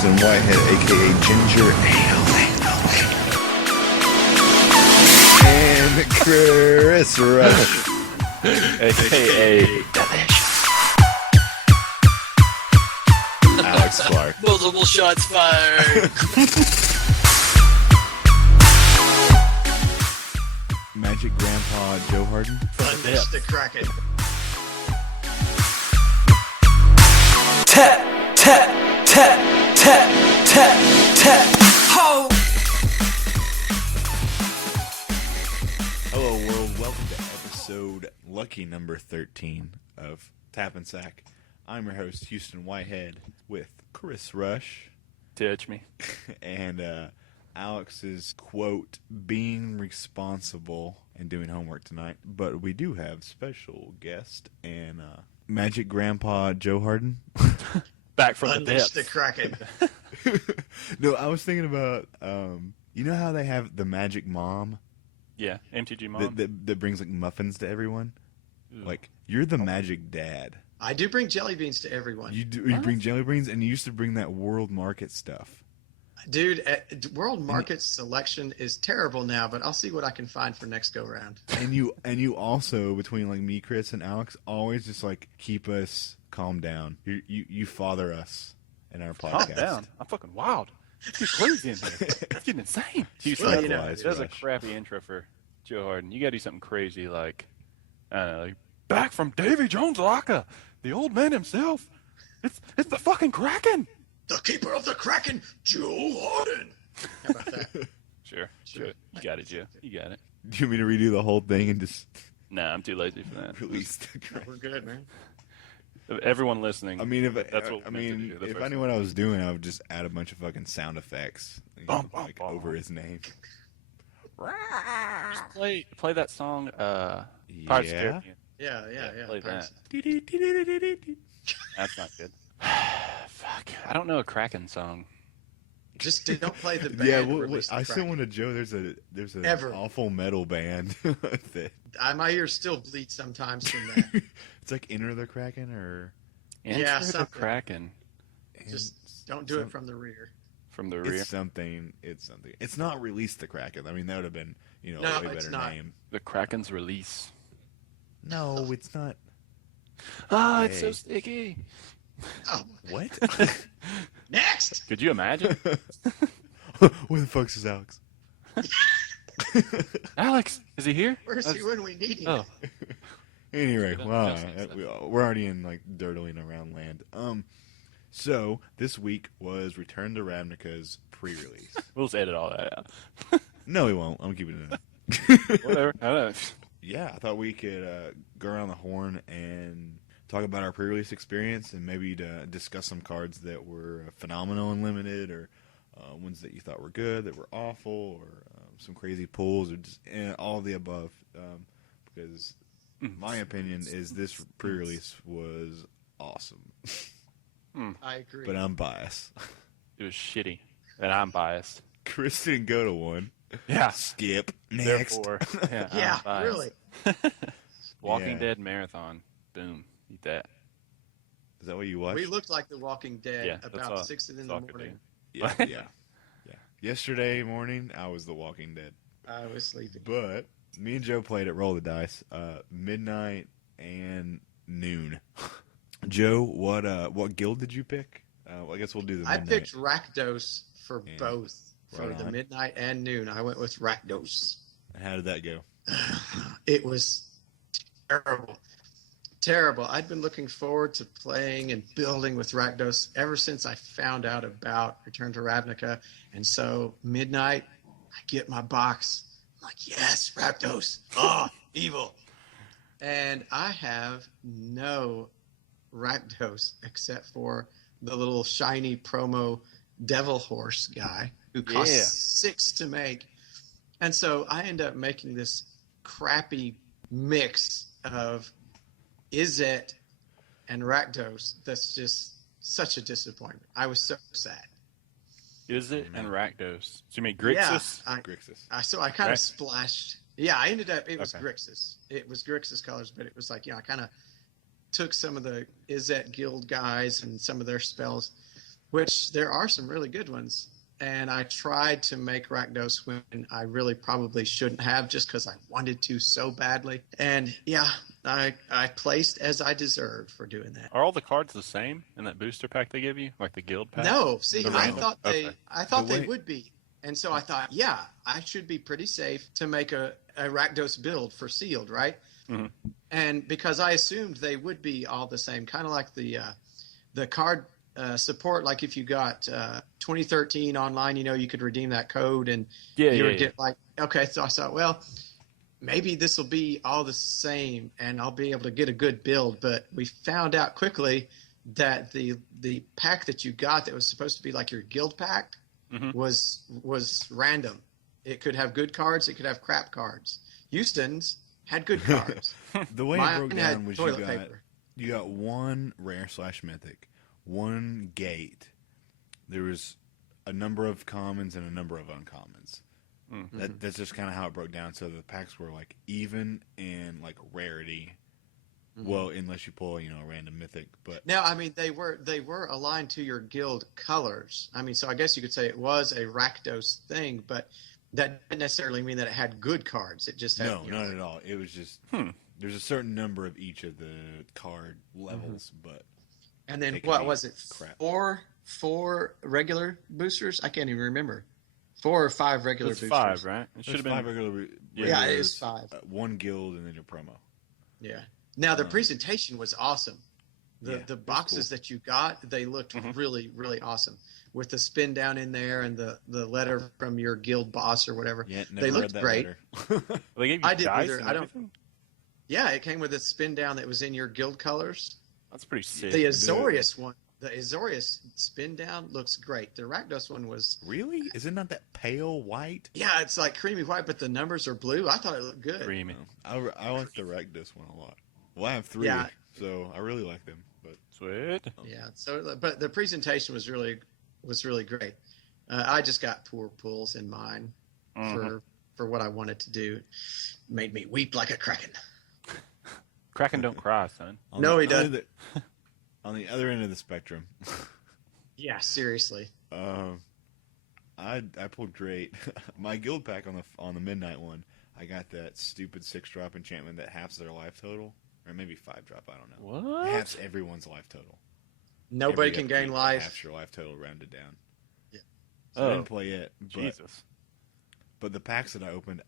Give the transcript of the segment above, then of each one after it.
Houston Whitehead, aka Ginger Ale, and Chris Rush, aka Alex Clark. Multiple shots fired. Magic Grandpa Joe Harden. Unleash the Kraken. Tap, tap, tap, tap, tap, tap. Ho! Hello world, welcome to episode lucky number 13 of Tap and Sack. I'm your host, Houston Whitehead, with Chris Rush. Touch me. And Alex is, quote, being responsible and doing homework tonight. But we do have special guest and Magic Grandpa Joe Harden. Back from Unleash the the depths. Kraken. No, I was thinking about, you know how they have the Magic Mom? Yeah, MTG Mom. That brings like muffins to everyone? Ooh. Like, you're the Magic Dad. I do bring jelly beans to everyone. You bring jelly beans, and you used to bring that World Market stuff. Dude, World Market selection is terrible now, but I'll see what I can find for next go round. And you also, between like me, Chris, and Alex, always just like keep us calm down. You father us in our podcast. Calm down. I'm fucking wild. It's getting crazy in here. It's getting insane. Houston, Well, you know, Likewise, that's a Rush. crappy intro for Joe Harden. You gotta do something crazy like, I don't know, like, back from Davy Jones' locker, the old man himself. It's the fucking Kraken. The keeper of the Kraken, Joe Harden. How about that? Sure. You got it, Joe. You got it. Do you want me to redo the whole thing and just Nah, I'm too lazy for that. release the No, we're good, man. Everyone listening. I mean, That's what we meant to do the if first I knew what I was doing, I would just add a bunch of fucking sound effects, Bum, bum, like bum. over his name. Just play that song. Pirates of the Yeah. Caribbean. Yeah. Play Pirates. that. That's not good. Fuck. I don't know a Kraken song. Just don't play the band. Yeah, release the I still Kraken. want to. Joe, there's an Ever. awful metal band that My ears still bleed sometimes from that. it's like Enter the Kraken or Enter Yeah, the something. Kraken Just don't do it from the rear. from the rear. It's something. It's not Release the Kraken. I mean, that would have been No, a way it's better not. name. The Kraken's release. No, it's not. Ah, it's so Hey. sticky. Oh, What? next. Could you imagine? Where the fuck's is Alex? Alex, is he here? Where's he when we need him? Oh, Anyway, Don't wow, just say we're already in like dirtling around land. So this week was Return to Ravnica's pre-release. we'll just edit all that out. No, we won't. I'm keeping it in. Whatever. I don't know. Yeah, I thought we could go around the horn and talk about our pre-release experience and maybe to discuss some cards that were phenomenal and limited, or ones that you thought were good, that were awful, or some crazy pulls, or just all of the above. Because my opinion is this pre-release was awesome, I agree. but I'm biased. It was shitty, and I'm biased. Chris didn't go to one. Yeah. Skip. Next. Therefore, yeah, yeah, I'm biased. really. Walking Yeah. Dead marathon. Boom. Eat that. Is that what you watched? We looked like The Walking Dead Yeah, that's all- about 6 in the that's all I could morning. Yeah. Yesterday morning, I was The Walking Dead. I was sleeping. But me and Joe played at Roll the Dice, midnight and noon. Joe, what guild did you pick? Well, I guess we'll do the I midnight. picked Rakdos for Yeah. both. For Right the on. midnight and noon, I went with Rakdos. How did that go? It was terrible. I'd been looking forward to playing and building with Rakdos ever since I found out about Return to Ravnica. And so midnight, I get my box. I'm like, yes, Rakdos. Oh, evil. And I have no Rakdos except for the little shiny promo devil horse guy who costs Yeah. 6 to make. And so I end up making this crappy mix of Izzet and Rakdos that's just such a disappointment. I was so sad. Is it and Rakdos? So you mean Grixis? Yeah, Grixis. so I kind of Right. splashed. Yeah, I ended up, it was Okay. Grixis. It was Grixis colors, but it was like, I kind of took some of the Izzet Guild guys and some of their spells which there are some really good ones. And I tried to make Rakdos when I really probably shouldn't have, just because I wanted to so badly. And yeah, I placed as I deserved for doing that. Are all the cards the same in that booster pack they give you, like the guild pack? No, see, The I random? thought Okay. they would be. And so I thought, yeah, I should be pretty safe to make a Rakdos build for sealed, right? Mm-hmm. And because I assumed they would be all the same, kind of like the card support. Like if you got 2013 online, you could redeem that code and you would get like, okay. So I thought, well, maybe this will be all the same and I'll be able to get a good build. But we found out quickly that the pack that you got that was supposed to be like your guild pack was random. It could have good cards. It could have crap cards. Houston's had good cards. The way Mine it broke had down was toilet paper. you got one rare / mythic, one gate. There was a number of commons and a number of uncommons. That's just kind of how it broke down. So the packs were like even in like rarity. Well, unless you pull, a random mythic, but Now, I mean, they were aligned to your guild colors. I mean, so I guess you could say it was a Rakdos thing, but that didn't necessarily mean that it had good cards. It just had no, not at all. It was just there's a certain number of each of the card levels, but And then it could what be was it? crap. Four regular boosters? I can't even remember. 4 or 5 regular It's boosters. 5, right? It should there's have 5 been. regular. Yeah, it regulars, is 5. One guild and then your promo. Yeah. Now the presentation was awesome. The it was boxes cool. that you got, they looked really, really awesome. With the spin down in there and the letter from your guild boss or whatever. Yeah, never They read looked that great. letter. They gave you I didn't dice either. and I don't- everything? Yeah, it came with a spin down that was in your guild colors. That's pretty sick. The Azorius one, the Azorius spin down looks great. The Rakdos one was, Really? Is it not that pale white? yeah, it's like creamy white, but the numbers are blue. I thought it looked good. Creamy. I like the Rakdos one a lot. Well, I have 3, Yeah. so I really like them. But Sweet. Yeah. So, but the presentation was really great. I just got poor pulls in mine for what I wanted to do. Made me weep like a kraken. Kraken don't cry, son. No, he doesn't. On the other end of the spectrum, Yeah, seriously. I pulled great. My guild pack on the midnight one, I got that stupid 6-drop enchantment that halves their life total, or maybe 5-drop. I don't know. What? It halves everyone's life total. Nobody Every can gain upkeep, life. Halves your life total rounded down. Yeah. So I didn't play it. But, Jesus. But the packs that I opened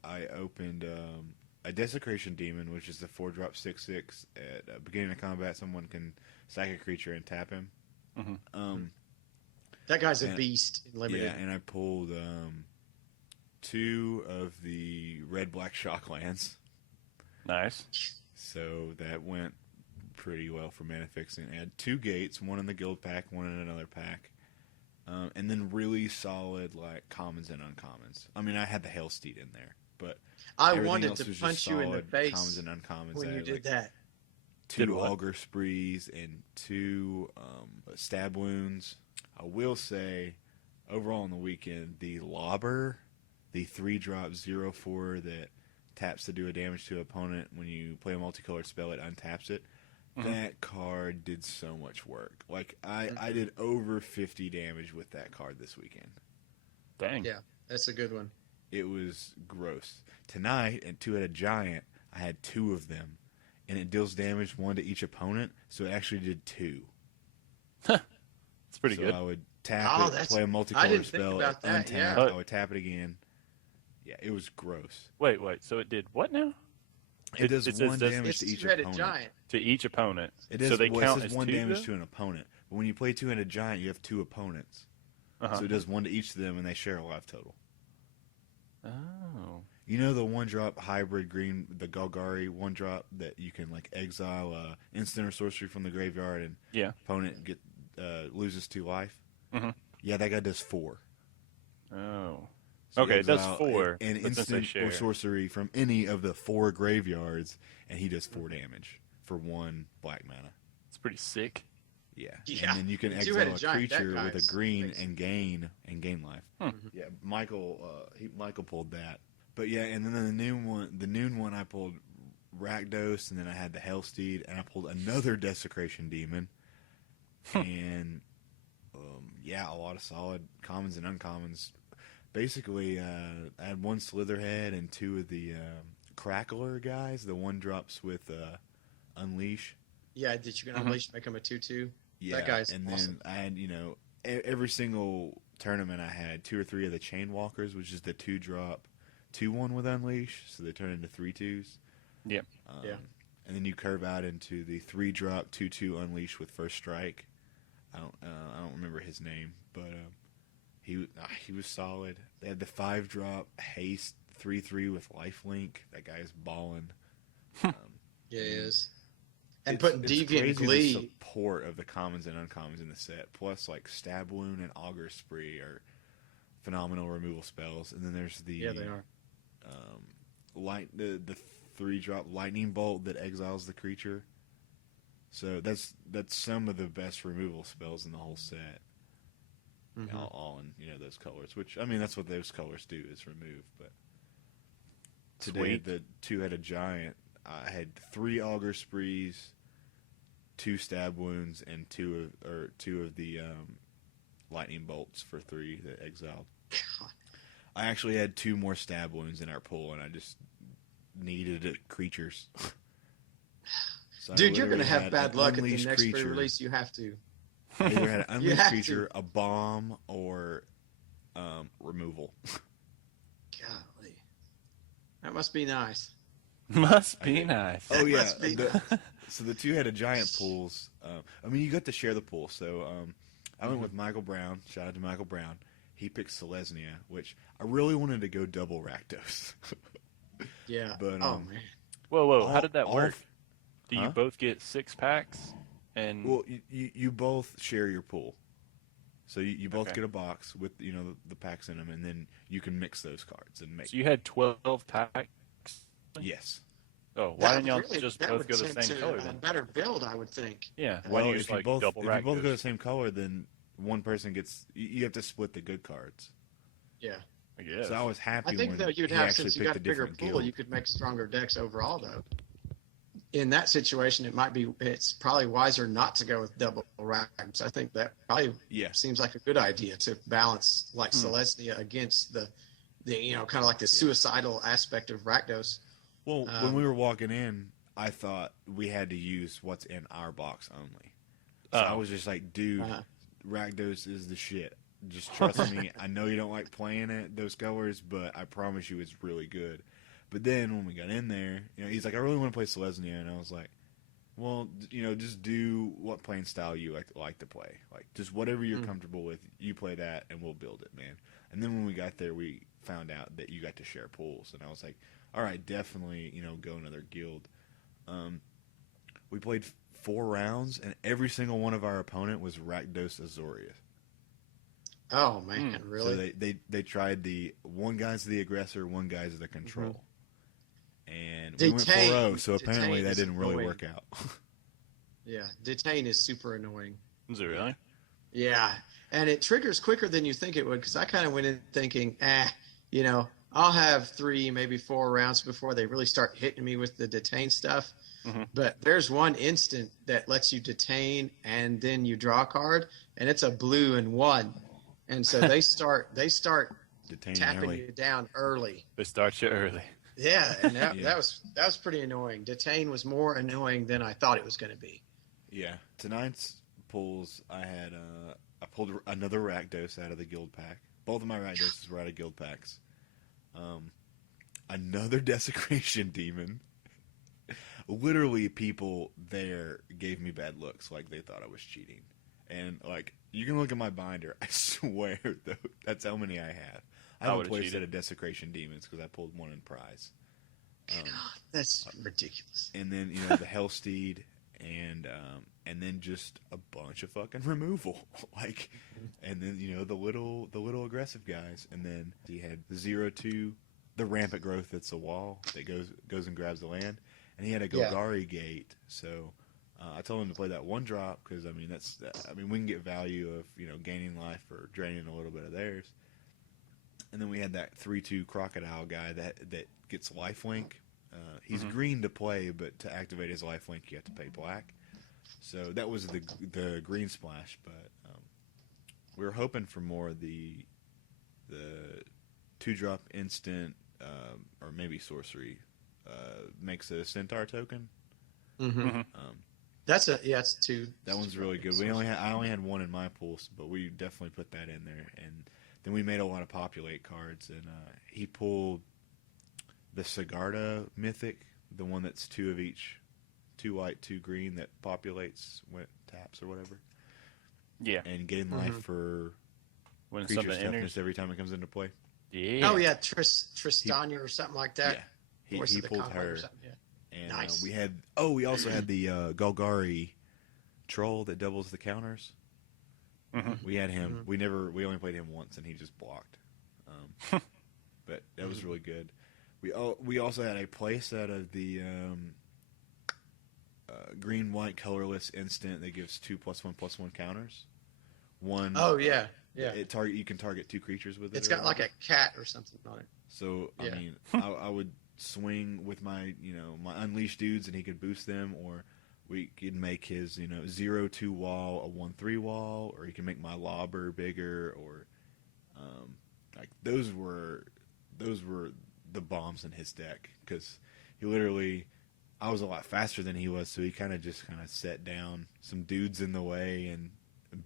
a Desecration Demon, which is the 4-drop 6/6. At beginning of combat, someone can sack a creature and tap him. That guy's a And- beast in limited. Yeah, and I pulled 2 of the red-black shocklands. Nice. So that went pretty well for mana fixing. I had 2 gates, one in the guild pack, one in another pack. And then really solid like commons and uncommons. I mean, I had the Hailsteed in there, but I everything wanted else to was just punch you in the solid face commons and uncommons. when I you had, did like, that. 2 Did what? auger sprees and 2 stab wounds. I will say, overall on the weekend, the Lobber, the 3-drop 0/4 that taps to do a damage to an opponent when you play a multicolored spell, it untaps it. That card did so much work. Like, I did over 50 damage with that card this weekend. Dang. Yeah, that's a good one. It was gross. Tonight, at 2-headed giant, I had 2 of them, and it deals damage 1 to each opponent, so it actually did 2. It's pretty so good. I would tap Oh, it, that's- play a I multicolored didn't think spell, about that, untap, yeah. I would tap it again. Yeah, it was gross. Wait. So it did what now? It does says 1 does- damage It's to each 2-headed opponent. giant. To each opponent. It does, so they well, count it says as 1 2, damage though? to an opponent. But when you play 2-headed giant, you have 2 opponents. Uh-huh. So it does 1 to each of them, and they share a life total. Oh. You know the 1-drop hybrid green, the Golgari 1-drop that you can like exile instant or sorcery from the graveyard, and Yeah. opponent loses 2 life. Mhm. Yeah, that guy does 4. Oh. So Okay, you it does exile 4, an but since they instant share. or sorcery from any of the 4 graveyards, and he does 4 damage for 1 black mana. It's pretty sick. Yeah. Yeah. And then you can The exile 2-headed a giant, that creature with guy's a green amazing. and gain life. Yeah, Michael pulled that. But yeah, and then the noon one I pulled Rakdos, and then I had the Hellsteed, and I pulled another Desecration Demon. And Yeah, a lot of solid commons and uncommons. Basically, I had one Slitherhead and two of the Crackler guys. The one drops with Unleash. Yeah, that you can unleash, make him a 2/2. Yeah, That guy's and awesome. then I had, every single tournament I had 2 or 3 of the Chain Walkers, which is the 2-drop 2/1 with Unleash, so they turn into 3/2s. Yep. Yeah. And then you curve out into the 3-drop 2/2 Unleash with First Strike. I don't remember his name, but he was solid. They had the 5-drop Haste 3/3 with Lifelink. That guy's balling. Yeah, he is. And It's putting Deviant crazy Glee. the support of the commons and uncommons in the set. Plus, like Stab Wound and Augur Spree are phenomenal removal spells. And then there's the Yeah, they are. the 3-drop Lightning Bolt that exiles the creature. So that's some of the best removal spells in the whole set. Mhm. All in those colors. Which I mean, that's what those colors do is remove. But today Sweet. the 2-headed giant. I had 3 Augur Sprees, 2 Stab Wounds, and two of the Lightning Bolts for 3 that exiled. God. I actually had 2 more Stab Wounds in our pool, and I just needed creatures. So I Dude, you're going to literally have had bad an luck at the Unleashed next creature. pre-release. You have to. I either had an You Unleashed have creature, a bomb, or removal. Golly. That must be nice. Must be nice. Oh yeah, must be so the 2-headed giant pools. I mean, you got to share the pool. So I went with Michael Brown. Shout out to Michael Brown. He picked Selesnya, which I really wanted to go double Rakdos. Yeah. But, oh, man. Whoa! How all- did that all work? f- Do you Huh? both get 6 packs? And Well, you both share your pool. So you both Okay. get a box with the packs in them, and then you can mix those cards and make. so you had 12 packs. Yes. Oh, why That didn't y'all really- just that both would go the tend same to color a then? better build, I would think. Yeah. Why Well, don't you if just you like both double if you both go the Rakdos? same color, then one person gets. You have to split the good cards. Yeah. I guess. So I was happy I think when though you'd he have, actually since you picked got a a bigger different pool, guild. you could make stronger decks overall though. In that situation, it's probably wiser not to go with double rags. I think that probably Yeah. seems like a good idea to balance like Celestia against the kind of like the suicidal aspect of Rakdos. Well, when we were walking in, I thought we had to use what's in our box only. So I Oh. was just like, dude, Uh-huh. Rakdos is the shit. Just trust me. I know you don't like playing it, those colors, but I promise you it's really good. But then when we got in there, he's like, I really want to play Selesnya. And I was like, well, just do what playing style you like to play. Like, just whatever you're comfortable with, you play that, and we'll build it, man. And then when we got there, we found out that you got to share pools. And I was like, all right, definitely, go another guild. We played 4 rounds, and every single one of our opponent was Rakdos Azorius. Oh man, really? So they tried one guy's the aggressor, one guy's the control. And we went Detain- 4-0, so apparently Detain that is didn't really annoying. work out. Yeah, detain is super annoying. Is it really? Yeah, and it triggers quicker than you think it would, because I kind of went in thinking, I'll have 3, maybe 4 rounds before they really start hitting me with the detain stuff. Mhm. But there's one instant that lets you detain and then you draw a card, and it's a blue and 1, and so they start Detained tapping early. you down early. They start you early. Yeah, and that, Yeah. that was pretty annoying. Detain was more annoying than I thought it was going to be. Yeah. Tonight's pulls, I pulled another Rakdos out of the guild pack. Both of my Rakdoses were out of guild packs. Another Desecration Demon. Literally, people there gave me bad looks, like they thought I was cheating. And like, you can look at my binder. I swear, though, that's how many I have. I haven't would've played a set cheated. of Desecration Demons because I pulled one in prize. That's ridiculous. And then the Hellsteed, and then just a bunch of fucking removal, like, and then the little aggressive guys, and then he had the 0/2, the rampant growth that's a wall that goes and grabs the land, and he had a Yeah. Golgari gate. So I told him to play that 1-drop because we can get value of gaining life or draining a little bit of theirs. And then we had that 3/2 crocodile guy that gets lifelink. He's green to play, but to activate his lifelink, you have to pay black. So that was the green splash. But we were hoping for more of the 2-drop instant or maybe sorcery makes a centaur token. Mm-hmm. It's 2. That one's really good. I only had one in my pools, but we definitely put that in there. And then we made a lot of populate cards, and he pulled the Sigarda Mythic, the one that's 2 of each, 2 white, 2 green, that populates when it taps or whatever. Yeah. And gain life for When creature something toughness enters. every time it comes into play. Yeah. Oh yeah, Tristania or something like that. Yeah. He pulled her. Yeah. And Nice. we also had the Golgari troll that doubles the counters. Mm-hmm. We had him. We only played him once, and he just blocked. But that was really good. We also had a playset of the green white colorless instant that gives 2+1/+1 counters. One. Oh yeah, yeah. You can target 2 creatures with it. It's got like a cat or something on it. So Yeah. I mean, I would swing with my my unleashed dudes, and he could boost them, or we could make his 0/2 wall a 1/3 wall, or he can make my lobber bigger, or like those were the bombs in his deck, because he literally, I was a lot faster than he was, so he kind of set down some dudes in the way and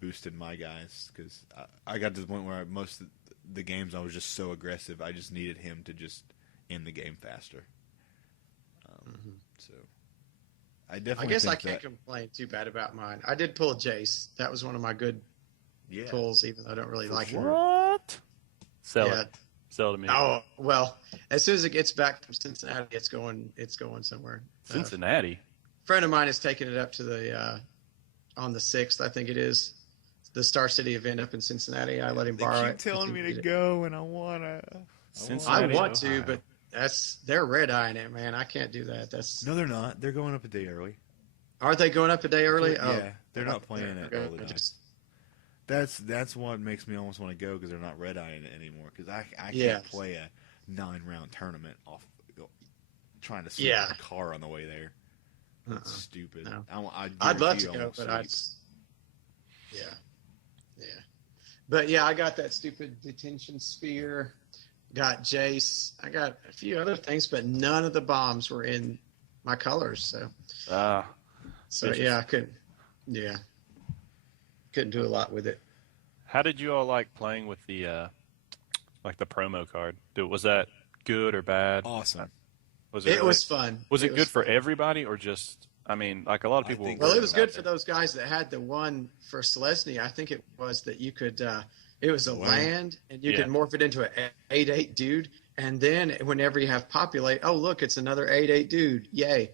boosted my guys, because I got to the point where most of the games I was just so aggressive, I just needed him to just end the game faster. So I definitely. I guess I think can't complain too bad about mine. I did pull a Jace. That was one of my good pulls, even though I don't really like it. What? Sell Yeah. it. Sell to me. Oh well, as soon as it gets back from Cincinnati, it's going somewhere. Cincinnati. A friend of mine is taking it up to the on the 6th, I think it is, the Star City event up in Cincinnati. I let him borrow They it. keep telling me to go, and I wanna. Cincinnati, I want to, Ohio. but they're red eyeing it, man. I can't do that. No, they're not. They're going up a day early. Aren't they going up a day early? Yeah, they're not playing it all the time. Just, That's what makes me almost want to go, because they're not red eyeing it anymore. Because I Yeah. can't play a 9-round tournament off trying to sleep Yeah. in a car on the way there. That's stupid. No. I'd love to go, but yeah. But yeah, I got that stupid detention sphere. Got Jace. I got a few other things, but none of the bombs were in my colors. So vicious. yeah, I couldn't. Yeah, couldn't do a lot with it. How did you all like playing with the like the promo card? Was that good or bad? Awesome. It was fun. Was it good for fun. everybody, or just? I mean, like a lot of people. think- Well, it was about good for those guys that had the one for Selesny. I think it was that you could. It was a Wow. land, and you Yeah. could morph it into an 8/8 dude. And then whenever you have populate, oh look, it's another 8/8 dude. Yay!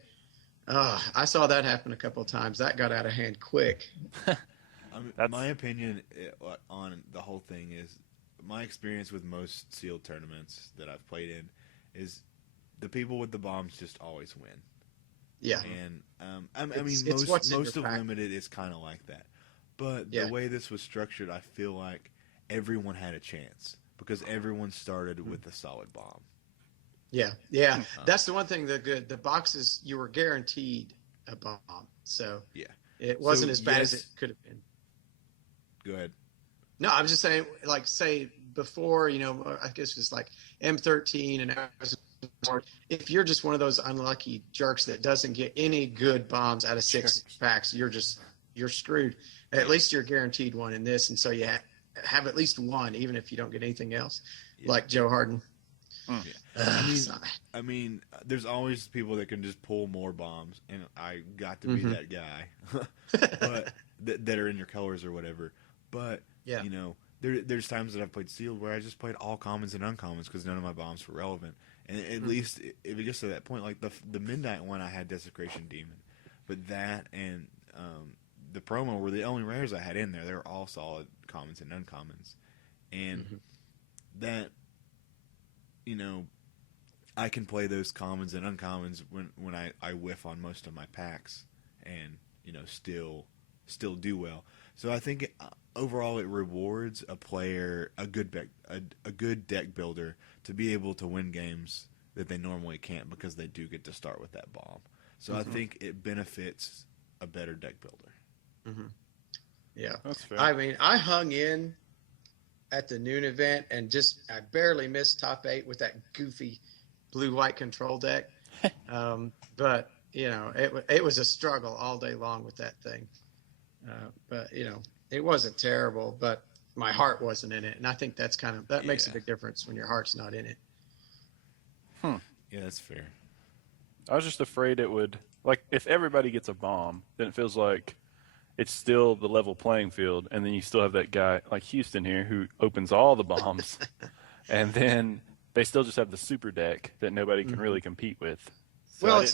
I saw that happen a couple of times. That got out of hand quick. My opinion on the whole thing is, my experience with most sealed tournaments that I've played in is the people with the bombs just always win. Yeah. And It's what's in most your of pack. Limited is kind of like that. But Yeah. the way this was structured, I feel like everyone had a chance, because everyone started with a solid bomb. Yeah. That's the one thing. The boxes, you were guaranteed a bomb, so Yeah. it wasn't So, as bad as yes. it could have been. Go ahead. No, I'm just saying, like, say before, I guess it's like M13 and if you're just one of those unlucky jerks that doesn't get any good bombs out of 6 packs, you're screwed. At least you're guaranteed one in this, and so you have at least one, even if you don't get anything else, like Joe Harden. I mean, there's always people that can just pull more bombs, and I got to be that guy, but that are in your colors or whatever. But Yeah. there's times that I've played sealed where I just played all commons and uncommons because none of my bombs were relevant. And at least if it gets to that point, like the midnight one, I had Desecration Demon, but that and the promo were the only rares I had in there. They were all solid commons and uncommons, and that I can play those commons and uncommons when I whiff on most of my packs, and still do well. So I think overall it rewards a player, a good deck builder, to be able to win games that they normally can't, because they do get to start with that bomb. So I think it benefits a better deck builder. Yeah. That's fair. I mean, I hung in at the noon event, and I barely missed top 8 with that goofy blue-white control deck. But it was a struggle all day long with that thing. But it wasn't terrible, but my heart wasn't in it, and I think that makes a big difference when your heart's not in it. Yeah, that's fair. I was just afraid it would, like, if everybody gets a bomb, then it feels like it's still the level playing field, and then you still have that guy like Houston here who opens all the bombs, and then they still just have the super deck that nobody can really compete with. So well, it's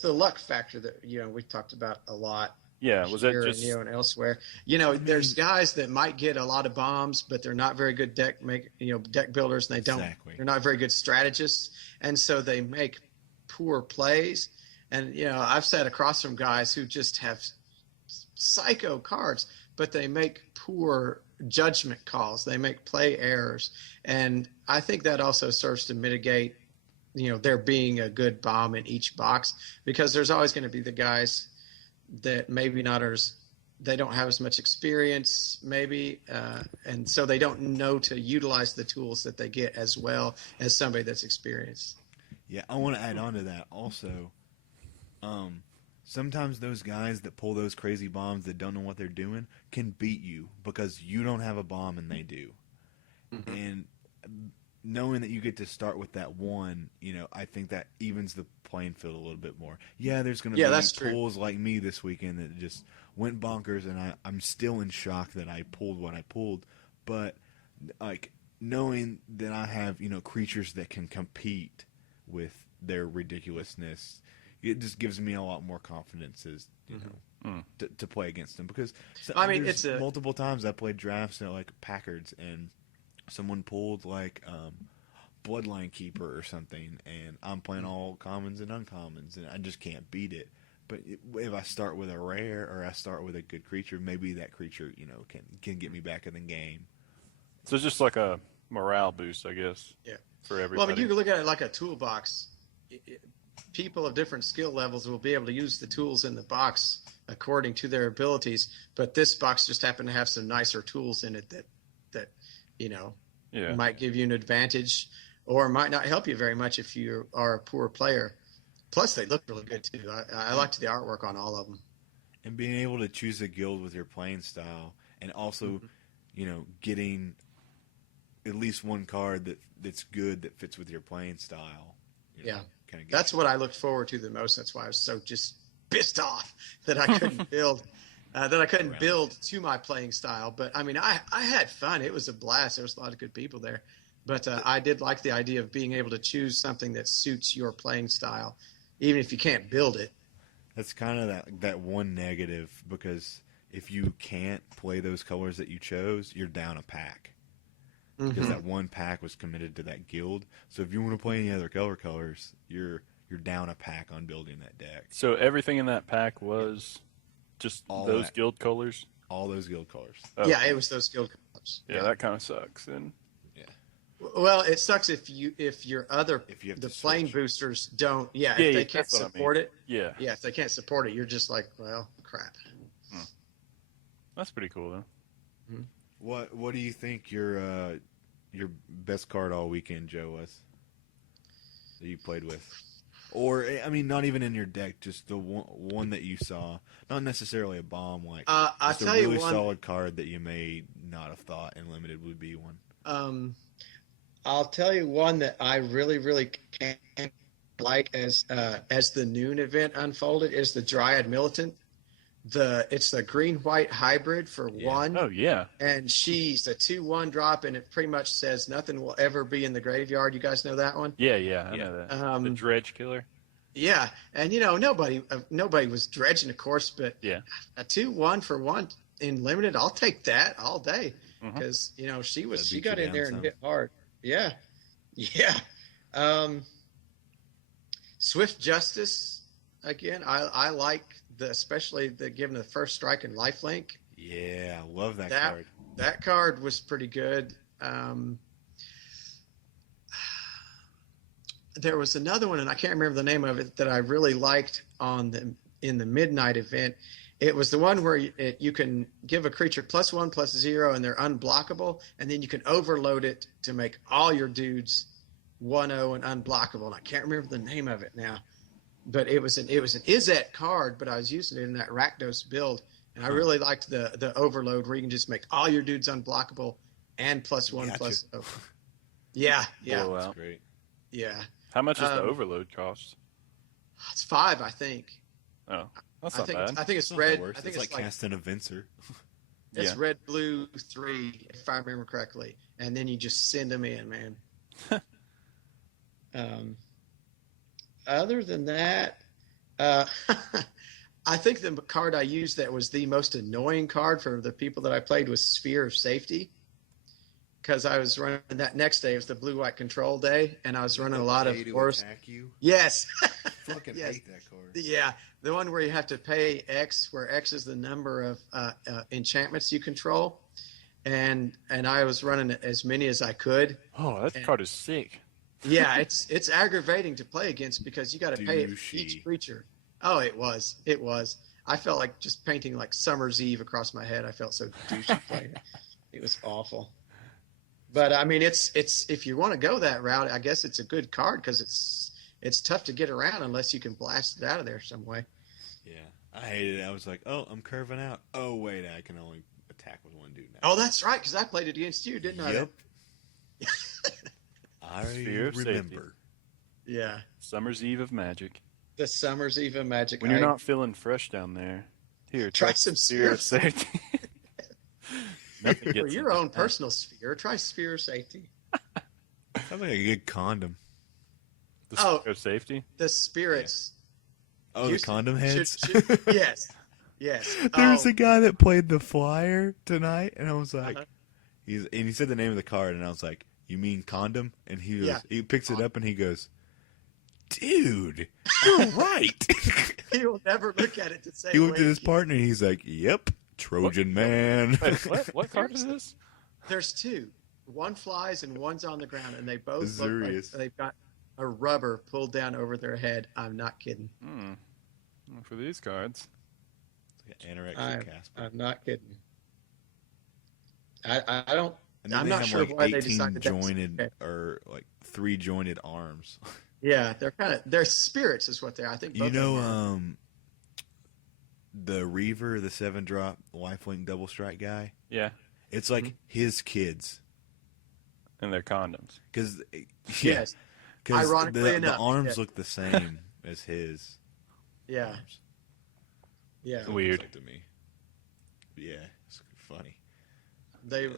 the luck factor that we talked about a lot. Yeah, was that just and elsewhere? There's guys that might get a lot of bombs, but they're not very good deck builders, and they're not very good strategists, and so they make poor plays. And I've sat across from guys who just have psycho cards, but they make poor judgment calls. They make play errors, and I think that also serves to mitigate there being a good bomb in each box, because there's always going to be the guys that maybe they don't have as much experience, maybe, and so they don't know to utilize the tools that they get as well as somebody that's experienced. Yeah, I want to add on to that also. Sometimes those guys that pull those crazy bombs that don't know what they're doing can beat you because you don't have a bomb and they do. Mm-hmm. And knowing that you get to start with that one, I think that evens the playing field a little bit more. Yeah, there's going to be pulls like me this weekend that just went bonkers, and I'm still in shock that I pulled what I pulled. But like knowing that I have creatures that can compete with their ridiculousness, it just gives me a lot more confidence as to play against them, because it's multiple times I played drafts like Packards and someone pulled like Bloodline Keeper or something, and I'm playing all commons and uncommons, and I just can't beat it. But if I start with a rare or I start with a good creature, maybe that creature can get me back in the game. So it's just like a morale boost, I guess. Yeah. For everybody. Well, you can look at it like a toolbox. People of different skill levels will be able to use the tools in the box according to their abilities, but this box just happened to have some nicer tools in it that might give you an advantage, or might not help you very much if you are a poor player. Plus, they look really good too. I liked the artwork on all of them. And being able to choose a guild with your playing style, and also, getting at least one card that's good that fits with your playing style. That's what I looked forward to the most. That's why I was so just pissed off that I couldn't build. Build to my playing style. But I had fun. It was a blast. There was a lot of good people there. But I did like the idea of being able to choose something that suits your playing style, even if you can't build it. That's kind of that one negative, because if you can't play those colors that you chose, you're down a pack. Because that one pack was committed to that guild. So if you want to play any other colors, you're down a pack on building that deck. So everything in that pack was just those guild colors? All those guild colors. Okay. Yeah, it was those guild colors. Yeah, that kind of sucks. And well, it sucks if the plane boosters don't. Yeah, if they can't support it. Yeah. Yeah, if they can't support it, you're just like, well, crap. That's pretty cool, though. Mm-hmm. What do you think your best card all weekend, Joe, was that you played with? Or not even in your deck, just the one that you saw, not necessarily a bomb, like just a really solid card that you may not have thought in limited would be one. I'll tell you one that I really, really can't like as the noon event unfolded is the Dryad Militant. It's the green-white hybrid for 1. Oh, yeah. And she's a 2/1 drop, and it pretty much says nothing will ever be in the graveyard. You guys know that one? Yeah, I know that. The Dredge Killer. Yeah, and nobody was dredging, of course, but a 2/1 for 1 in limited, I'll take that all day, because she got in there and hit hard. Yeah. Swift Justice again. I like especially giving the first strike and lifelink. Yeah, I love that card. That card was pretty good. There was another one, and I can't remember the name of it, that I really liked on in the midnight event. It was the one where you can give a creature +1/+0 and they're unblockable, and then you can overload it to make all your dudes 1/0 and unblockable. And I can't remember the name of it now, but it was an Izzet card, but I was using it in that Rakdos build, and I really liked the overload where you can just make all your dudes unblockable and +1/+0. Yeah, Oh, wow. That's great. yeah. How much does the overload cost? It's 5, I think. Oh, that's not bad. I think it's It's not red. the worst. I think it's it's like casting a Vincer. it's Yeah. red, blue 3, if I remember correctly, and then you just send them in, man. Other than that, I think the card I used that was the most annoying card for the people that I played was Sphere of Safety, because I was running that next day. It was the blue-white control day, and I was running a lot of force. attack you. Yes. Fucking Yes. hate that card. Yeah, the one where you have to pay X, where X is the number of enchantments you control, and I was running as many as I could. Oh, that card is sick. Yeah, it's aggravating to play against because you got to pay it for Douchey. each creature. Oh, it was. I felt like just painting like Summer's Eve across my head. I felt so douchey playing it. It was awful. But I mean, it's if you want to go that route, I guess it's a good card because it's tough to get around unless you can blast it out of there some way. Yeah, I hated it. I was like, oh, I'm curving out. Oh, wait, I can only attack with one dude now. Oh, that's right, because I played it against you, didn't I? Yep. I Sphere of safety. remember. Yeah. Summer's Eve of Magic. The Summer's Eve of Magic. When you're not feeling fresh down there, here, Try some Sphere of Sphere. Safety. Nothing For gets your in. own personal sphere, try Sphere of Safety. Sounds like a good condom. The Oh. Sphere of Safety? The spirits. Oh, the Houston condom heads? Yes. Yes. There was Oh, a guy that played the flyer tonight, and I was like, Uh-huh. he said the name of the card, and I was like, you mean condom? And he Yeah. he picks it up and he goes, dude, you're right. he will never look at it to say. He looked at wait, his partner and he's like, yep, Trojan man. Wait, what card is this? There's 2. One flies and one's on the ground, and they both look like Azurius. they've got a rubber pulled down over their head. I'm not kidding. Well, for these cards. Anorexic Casper. I'm not kidding. I don't. And then I'm they not have sure like why they 18 decided that was jointed okay. or like 3 jointed arms. Yeah, they're spirits, is what they are. I think. You both know, of them are. the Reaver, the 7-drop lifelink double strike guy. Yeah. It's like his kids. And they're condoms. Because Yes. Ironically the enough, arms yes. look the same as his. Yeah. Arms. Yeah. Weird. Looks like to me. Yeah, it's funny. They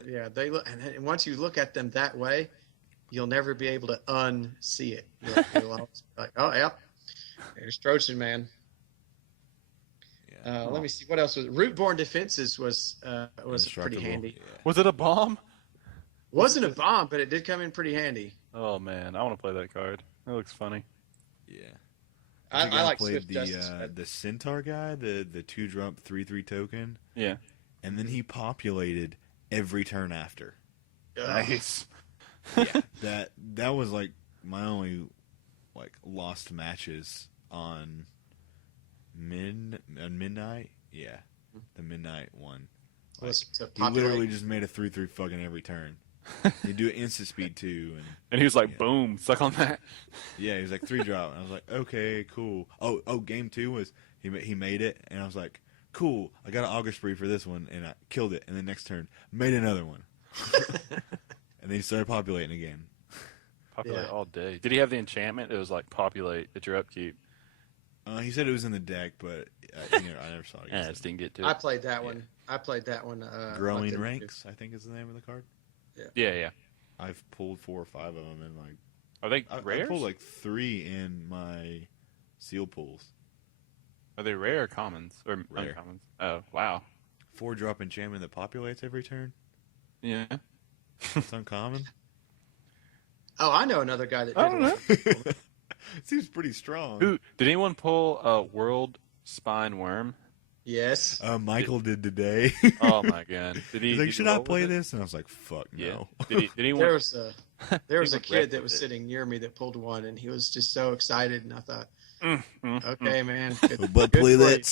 look, and once you look at them that way, you'll never be able to unsee it. You'll always be like, oh, yep, there's Trojan man. Yeah. Let me see what else was. Root-born defenses was pretty Indestructible, handy. Yeah. Was it a bomb? Wasn't a bomb, but it did come in pretty handy. Oh, man. I want to play that card. That looks funny. Yeah. I The guy like played Swift Justice. the Centaur guy, the 2-drop 3/3 token, Yeah. and then he populated every turn after. Nice. That was like my only like lost matches on midnight. Yeah, the midnight one. Like, Was to he literally populate. just made a 3/3 fucking every turn. He'd do it instant speed too, And he was like, Yeah. boom, suck on that. yeah, he was like 3-drop, and I was like, okay, cool. Oh, game 2 was he made it, and I was like, cool. I got an auger spree for this one, and I killed it. And then next turn, made another one, and then he started populating again. Populate Yeah. all day. Did he have the enchantment? It was like populate at your upkeep. He said it was in the deck, but I never saw it. Yeah, I against just him. didn't get to I it. played that one. I played that one. Growing like the- ranks, I think is the name of the card. Yeah. I've pulled 4 or 5 of them, and like Are they I rares? pulled like 3 in my seal pools. Are they rare or commons? Or Rare. uncommons? Oh, wow. 4-drop enchantment that populates every turn. Yeah. It's uncommon. Oh, I know another guy that did I don't it. know. Seems pretty strong. Who did anyone pull a World Spine Worm? Yes. Michael did today. Oh my god! Did he? He's like, did should he I roll play with it? this? And I was like, fuck Yeah. no. Did anyone? There was a He kid that regretted was it. sitting near me that pulled one, and he was just so excited. And I thought, Okay, man. But Good play for you. that